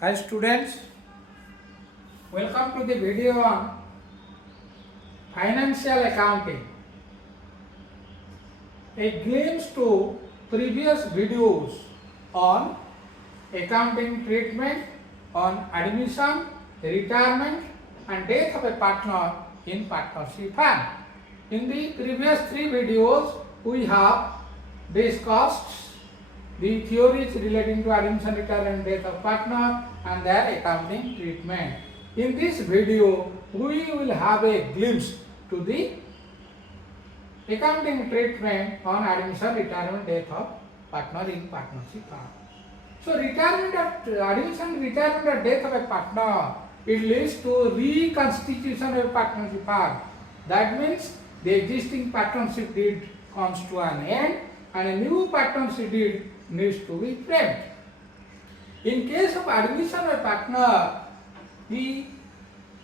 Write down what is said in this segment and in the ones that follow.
Hi students, welcome to the video on financial accounting. A glimpse to previous videos on accounting treatment, on admission, retirement and death of a partner in partnership fund. In the previous three videos, we have discussed the theories relating to admission, retirement, death of partner and their accounting treatment. In this video, we will have a glimpse to the accounting treatment on admission, retirement, death of partner in partnership fund. So, admission, retirement or death of a partner, it leads to reconstitution of a partnership fund. That means the existing partnership deed comes to an end and a new partnership deed needs to be framed. In case of admission of a partner, the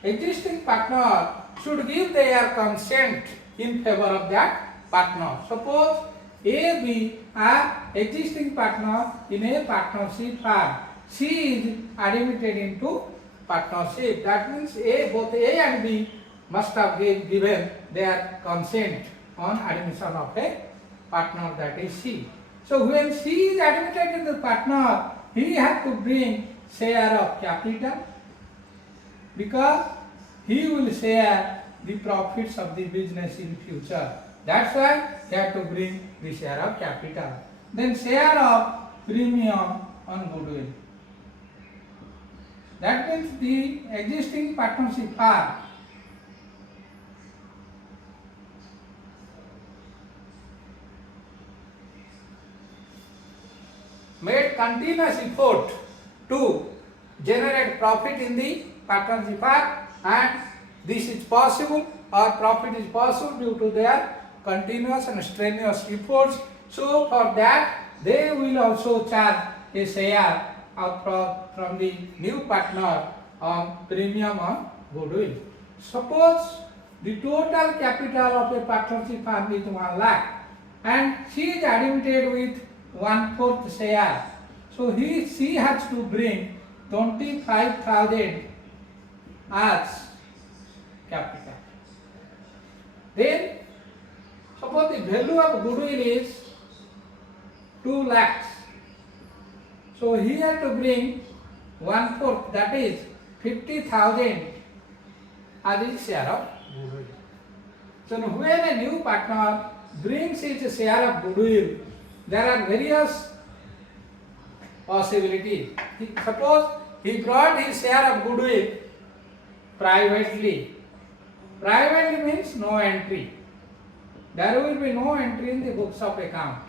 existing partner should give their consent in favor of that partner. Suppose A, B are existing partner in a partnership firm. C is admitted into partnership. That means both A and B must have given their consent on admission of a partner, that is C. So when C is admitted into partner, he has to bring share of capital because he will share the profits of the business in future. That's why he has to bring the share of capital. Then share of premium on goodwill. That means the existing partnership are made continuous effort to generate profit in the partnership firm, and this is possible or profit is possible due to their continuous and strenuous efforts. So for that they will also charge a share from the new partner on premium on goodwill. Suppose the total capital of a partnership firm is 1 lakh and she is admitted with 1/4 share. So she has to bring 25,000 as capital. Then suppose the value of goodwill is 2 lakhs. So he has to bring 1/4, that is 50,000 as his share of goodwill. So when a new partner brings his share of goodwill, there are various possibilities. Suppose he brought his share of goodwill privately. Privately means no entry. There will be no entry in the books of account.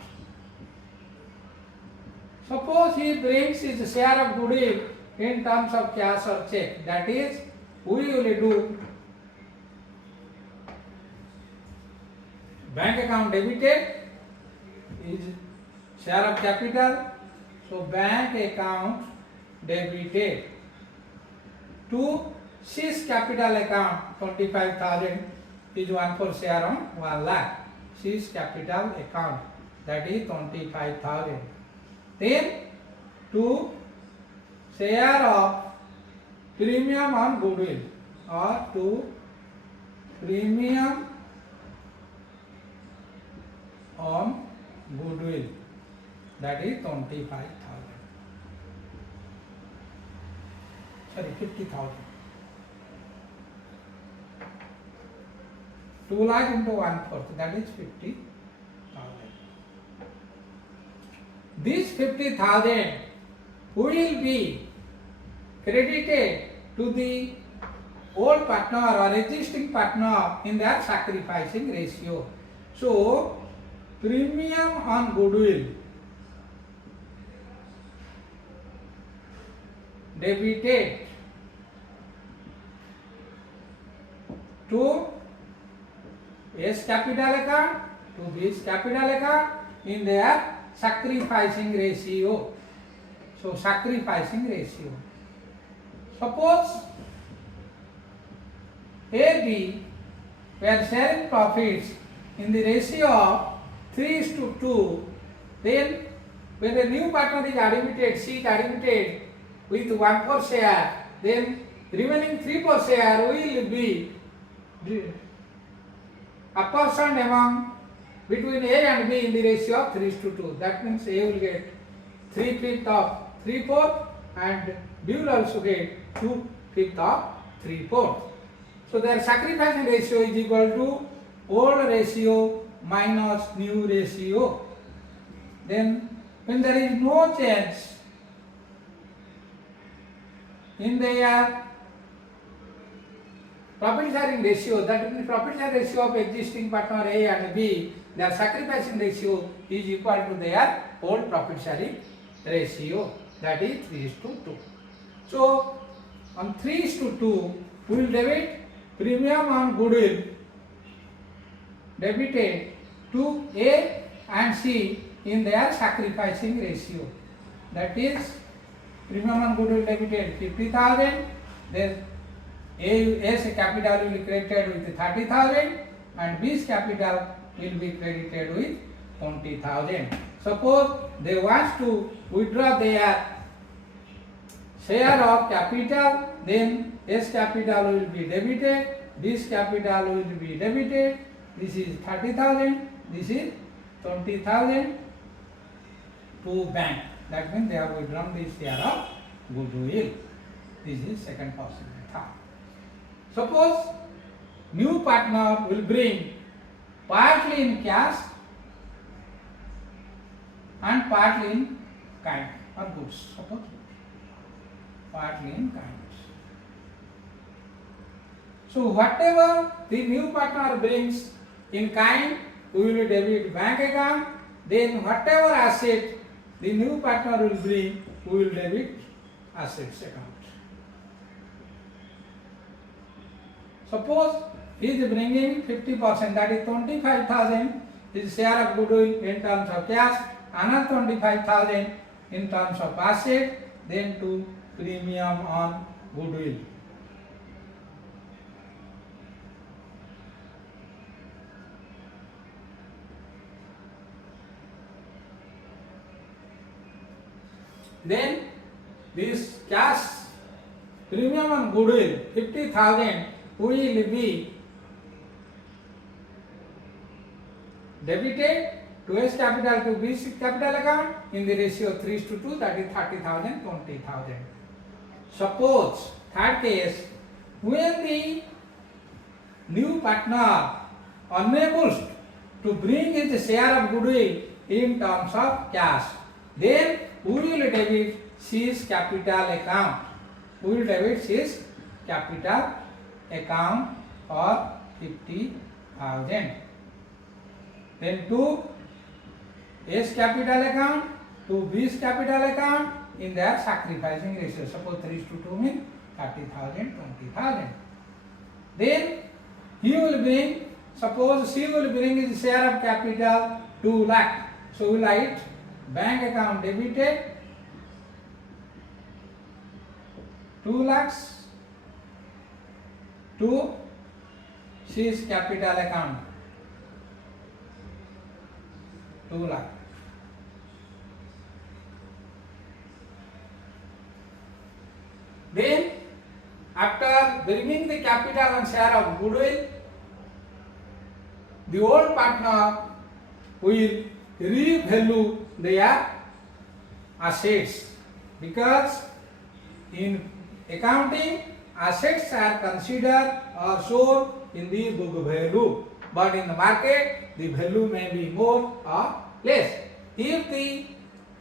Suppose he brings his share of goodwill in terms of cash or check. That is, we will do bank account debited is share of capital. So bank account debited to C's capital account 25,000 is 1/4 share on 1 lakh. C's capital account, that is 25,000. Then to share of premium on goodwill or to premium on goodwill, that is 25,000. Sorry, 50,000. 2 lakh into 1/4, that is 50,000. This 50,000 will be credited to the old partner or existing partner in their sacrificing ratio. So premium on goodwill debited to A's capital account to B's capital account in their sacrificing ratio. So sacrificing ratio. Suppose A, B were sharing profits in the ratio of 3:2, then when the new partner is admitted, C is admitted, with 1/4 share, then remaining 3/4 share will be apportioned among between A and B in the ratio of 3:2. That means A will get 3/5 of 3/4 and B will also get 2/5 of 3/4. So their sacrificing ratio is equal to old ratio minus new ratio. Then when there is no change in their profit sharing ratio, that means profit sharing ratio of existing partner A and B, their sacrificing ratio is equal to their old profit sharing ratio, that is 3:2. So on 3:2 we will debit premium on goodwill debited to A and C in their sacrificing ratio. That is premium on goodwill debited 50,000, then A's capital will be credited with 30,000 and B's capital will be credited with 20,000. Suppose they want to withdraw their share of capital, then A's capital will be debited, B's capital will be debited. This is 30,000, this is 20,000 to bank. That means they have withdrawn this share of goodwill. This is second possible method. Suppose new partner will bring partly in cash and partly in kind or goods. Suppose partly in kind. So whatever the new partner brings in kind, we will debit bank account. Then whatever asset the new partner will bring, we will debit assets account. Suppose he is bringing 50%, that is 25,000 is share of goodwill in terms of cash, another 25,000 in terms of asset, then to premium on goodwill. Then this cash premium on goodwill 50,000 will be debited to A's capital to B's capital account in the ratio 3:2, that is 30,000, 20,000. Suppose third case, when the new partner unable to bring his share of goodwill in terms of cash, then we will debit C's capital account. We will debit C's capital account for 50,000. Then to A's capital account, to B's capital account in their sacrificing ratio. Suppose 3:2 means 30,000, 20,000. Then he will bring, suppose C will bring his share of capital 2 lakh. So we write bank account debited 2 lakhs to C's capital account 2 lakh. Then after bringing the capital and share of goodwill, the old partner will revalue their assets, because in accounting assets are considered or shown in the book value, but in the market the value may be more or less. If the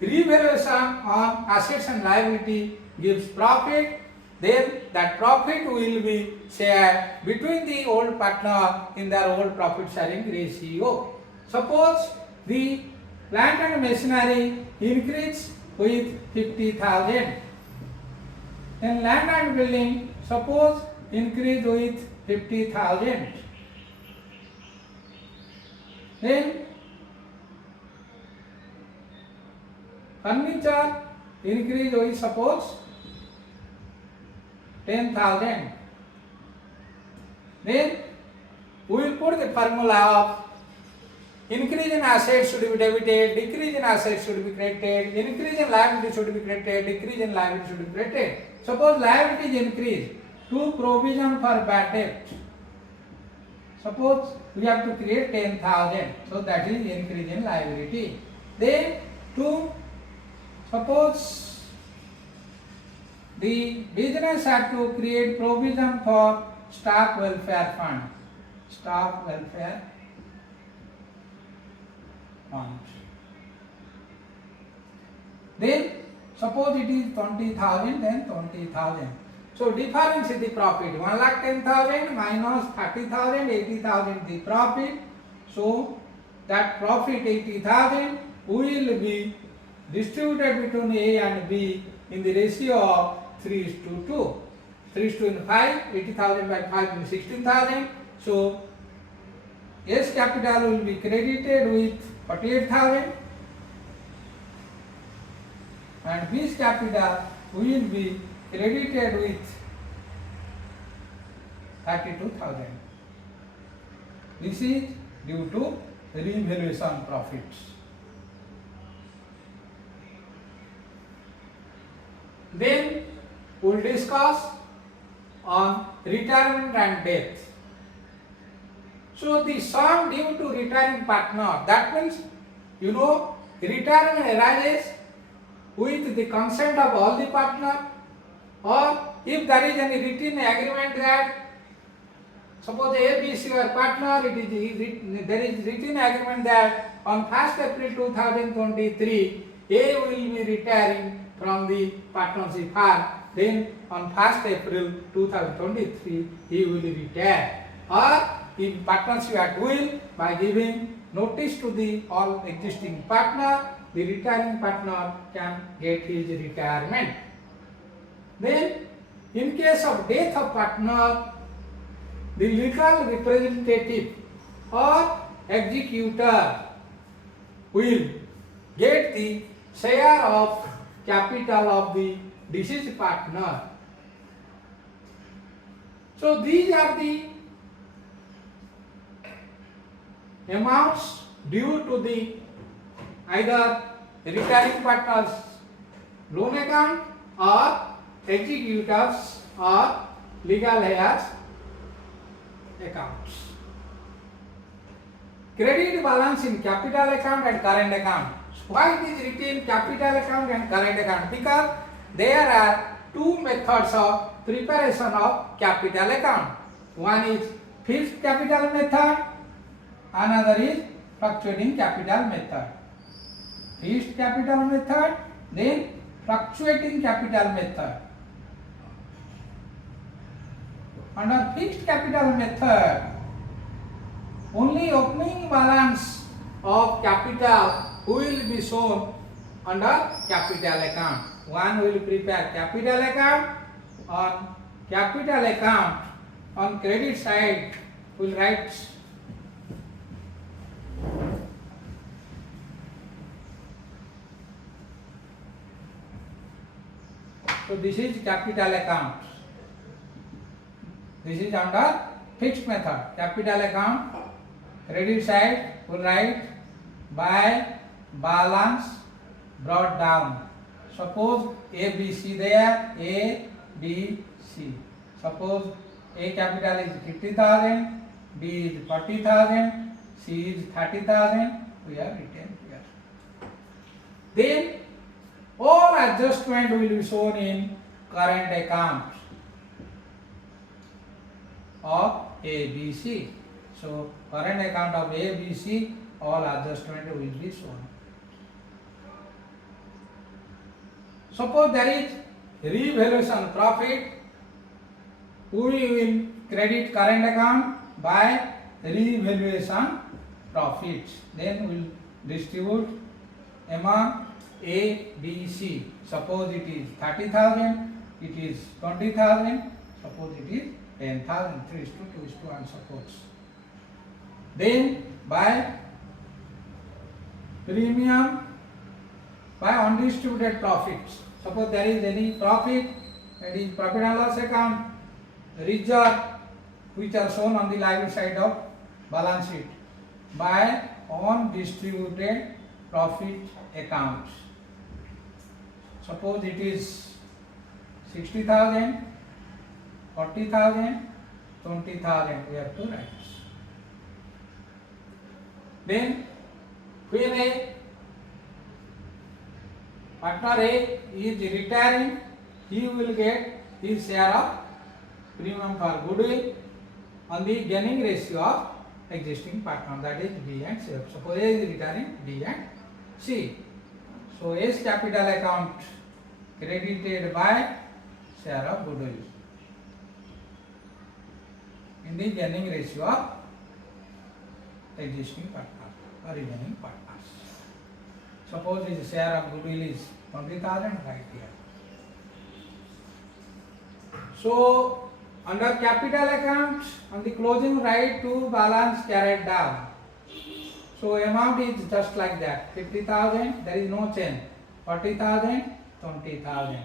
revaluation on assets and liability gives profit, then that profit will be shared between the old partner in their old profit sharing ratio. Suppose the plant and machinery increase with 50,000. Then land and building, suppose increase with 50,000. Then furniture increase with suppose 10,000. Then we will put the formula of increase in assets should be debited, decrease in assets should be credited, increase in liability should be credited, decrease in liability should be credited. Suppose liability is increased to provision for bad debt. Suppose we have to create 10,000, so that is increase in liability. Then to suppose the business had to create provision for staff welfare fund. Staff welfare fund. Then suppose it is 20,000, then 20,000. So difference is the profit. 1,10,000 minus 30,000, 80,000 the profit. So that profit 80,000 will be distributed between A and B in the ratio of 3:2. 3:5, 80,000 by 5 is 16,000. So S capital will be credited with 48,000 and B's capital will be credited with 32,000. This is due to revaluation profits. Then we will discuss on retirement and death. So the sum due to retiring partner, that means retirement arises with the consent of all the partner, or if there is any written agreement that suppose A, B, C are partner, there is written agreement that on 1st April 2023 A will be retiring from the partnership firm, then on 1st April 2023 he will retire, or in partnership at will by giving notice to the all existing partner, the retiring partner can get his retirement. Then in case of death of partner, the legal representative or executor will get the share of capital of the deceased partner. So these are the amounts due to the either retiring partners loan account or executors or legal heirs accounts. Credit balance in capital account and current account. Why it is written capital account and current account? Because there are two methods of preparation of capital account. One is fixed capital method, another is fluctuating capital method. Fixed capital method, then fluctuating capital method. Under fixed capital method, only opening balance of capital will be shown under capital account. One will prepare capital account. On capital account, on credit side, will write so this is capital account. This is under fixed method. Capital account, credit side will write by balance brought down. Suppose A, B, C there, A, B, C. Suppose A capital is 50,000, B is 40,000, C is 30,000. We have written here. Then all adjustment will be shown in current account of A, B, C. So current account of A, B, C, all adjustment will be shown. Suppose there is revaluation profit, we will credit current account by revaluation profits. Then we will distribute among A, B, C. Suppose it is 30,000, it is 20,000, suppose it is 10,000, 3:2:1 suppose. Then by premium, by undistributed profits. Suppose there is any profit, that is profit and loss account, reserve, which are shown on the liability side of balance sheet. By undistributed profit account. Suppose it is 60,000, 40,000, 20,000. We have to write. Then when a partner A is retiring, he will get his share of premium for goodwill on the gaining ratio of existing partner, that is B and C. Suppose A is retiring, B and C. So A's capital account credited by share of goodwill in the gaining ratio of existing partner or remaining partners. Suppose his share of goodwill is 20,000, right here. So under capital account, on the closing right to balance carried down. So amount is just like that, 50,000, there is no change, 40,000, 20,000.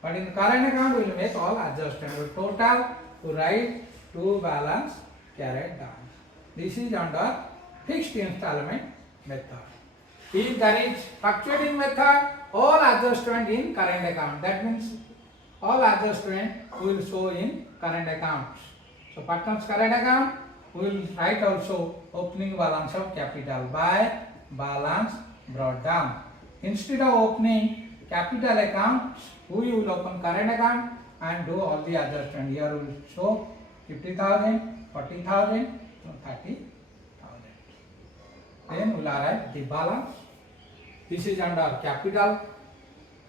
But in current account, we will make all adjustments. Total to right to balance carried down. This is under fixed installment method. If there is fluctuating method, all adjustment in current account. That means all adjustment will show in current account. So partner's current account, we will write also opening balance of capital by balance brought down. Instead of opening capital account, we will open current account and do all the adjustment. Here we will show 50,000, 40,000, 30,000. Then we will arrive the balance. This is under capital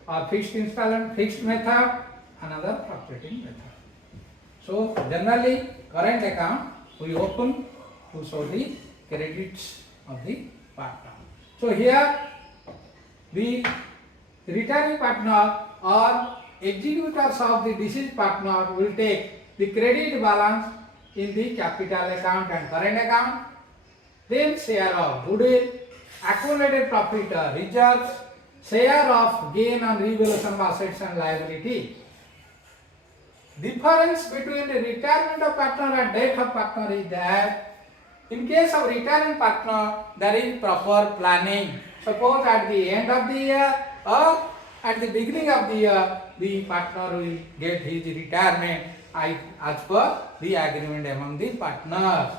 or fixed installment, fixed method, another fluctuating method. So generally current account we open to show the credits of the partner. So here the retiring partner or executors of the deceased partner will take the credit balance in the capital account and current account, then share of goodwill, accumulated profit or reserves, share of gain on revaluation of assets and liability. Difference between the retirement of partner and death of partner is that in case of retiring partner, there is proper planning. Suppose at the end of the year or at the beginning of the year, the partner will get his retirement as per the agreement among the partners.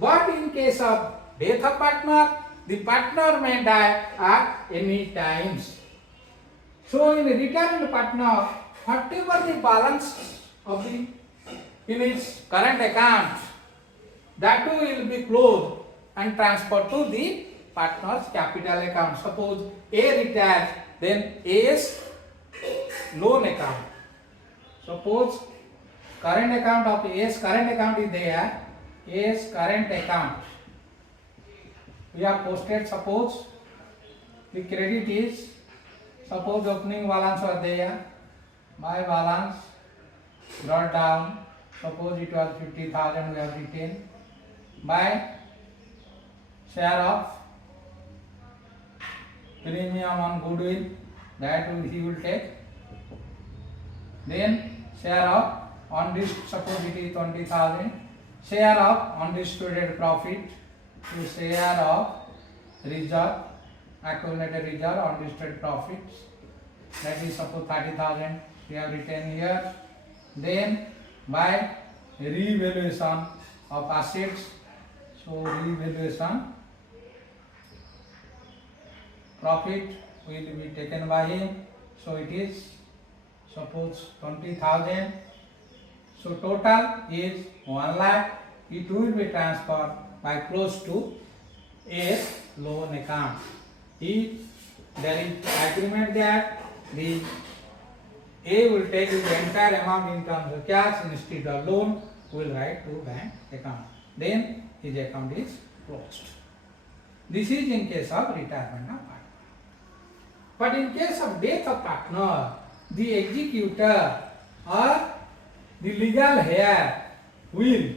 But in case of death of partner, the partner may die at any times. So in retirement partner, whatever the balance of the in his current account, that too will be closed and transferred to the partner's capital account. Suppose A retires, then A's loan account. Suppose current account of A's current account is there, A's current account. We have posted, suppose the credit is, suppose opening balance was there, my balance brought down, suppose it was 50,000 we have retained, by share of premium on goodwill, that he will take, then share of suppose it is 20,000, share of undistributed profit to share of reserve, accumulated reserve, undistributed profits, that is suppose 30,000 we have written here. Then by revaluation of assets, so revaluation profit will be taken by him, so it is suppose 20,000, so total is 1 lakh, it will be transferred by close to A's loan account. If there is agreement that the A will take the entire amount in terms of cash instead of loan, will write to bank account. Then his account is closed. This is in case of retirement of partner. But in case of death of partner, the executor or the legal heir will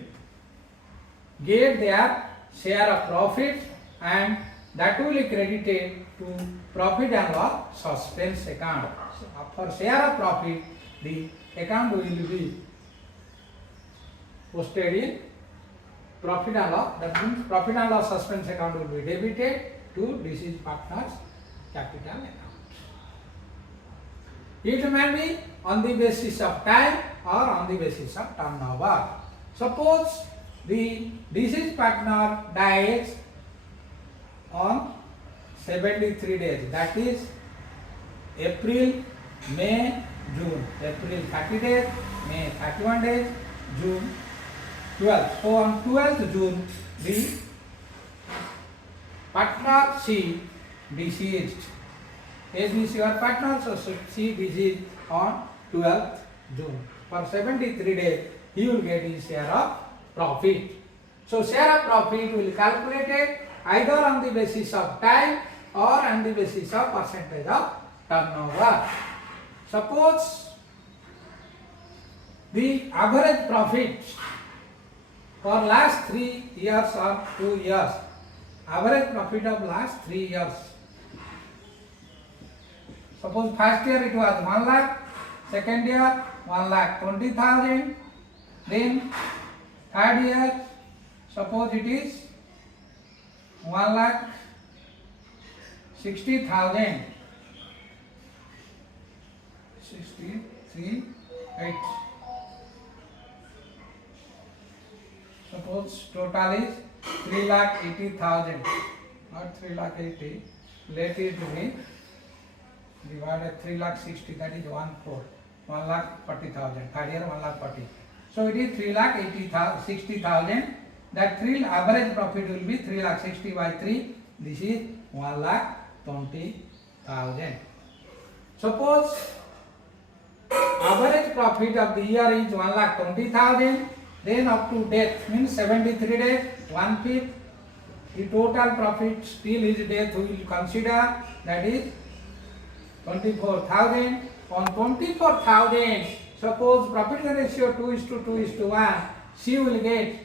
get their share of profit and that will be credited to profit and loss suspense account. So for share of profit, the account will be posted in profit and loss. That means profit and loss suspense account will be debited to deceased partner's capital account. It may be on the basis of time or on the basis of turnover. Suppose the deceased partner dies on 73 days, that is April, May, June. April 30 days, May 31 days, June 12. So on 12th June, the partner C deceased. A, B, C are partners, so C deceased on 12th June. For 73 days, he will get his share of profit. So share of profit will be calculated either on the basis of time or on the basis of percentage of turnover. Suppose the average profit for last 3 years or 2 years, average profit of last 3 years. Suppose first year it was 1 lakh, second year 1,20,000, then third year suppose it is 1,60,000, 63, 8. Suppose total is 3,80,000 or 3,80,000. Let it be divided 3,60,000, that is 1,4. 1,40,000. Third year 1,40,000. So it is 3,60,000. That average profit will be 3,60,000 by 3. This is 1,20,000. Suppose average profit of the year is 1,20,000. Then up to death means 73 days, 1/5. The total profit till his death we will consider, that is 24,000. On 24,000, suppose profit ratio 2:2:1, she will get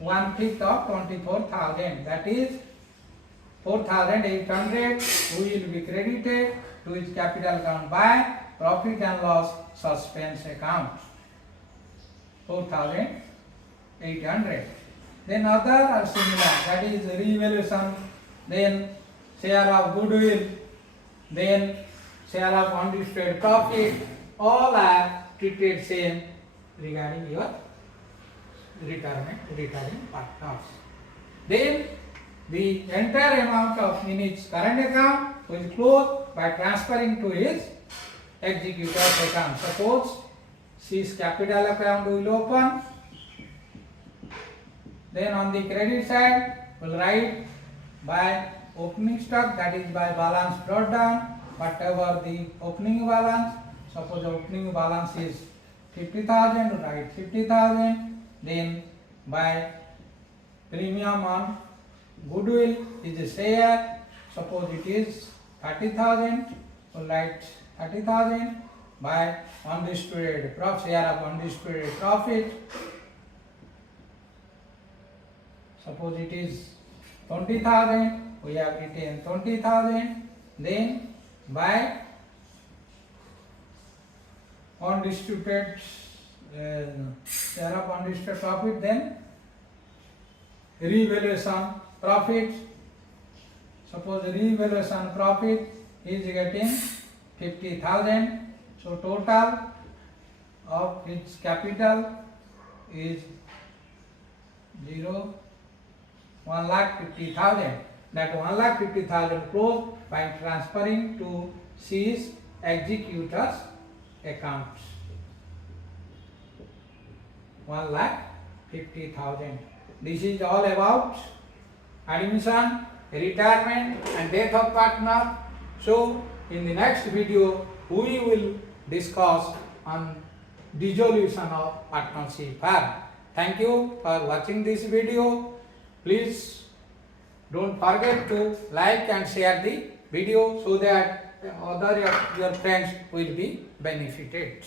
1/5 of 24,000, that is 4,800, who will be credited to his capital account by profit and loss suspense account. 4,800. Then other are similar, that is revaluation, then share of goodwill, then share of undistributed profit, all are treated same regarding your returning partners. Then the entire amount of in its current account will close by transferring to his executor's account. Suppose his capital account will open. Then on the credit side, we'll write by opening stock, that is by balance brought down, whatever the opening balance. Suppose the opening balance is 50,000, we'll write 50,000. Then by premium on goodwill is a share. Suppose it is 30,000, we'll write 30,000. By undistributed profit, share of undistributed profit. Suppose it is 20,000, we have written 20,000. Then by undistributed share of undistributed profit, then revaluation profit. Suppose revaluation profit is getting 50,000. So total of its capital is 1,50,000. That 1,50,000 closed by transferring to C's executor's account. 1,50,000. This is all about admission, retirement and death of partner. So in the next video we will discuss on dissolution of partnership firm. Thank you for watching this video. Please don't forget to like and share the video so that other your friends will be benefited.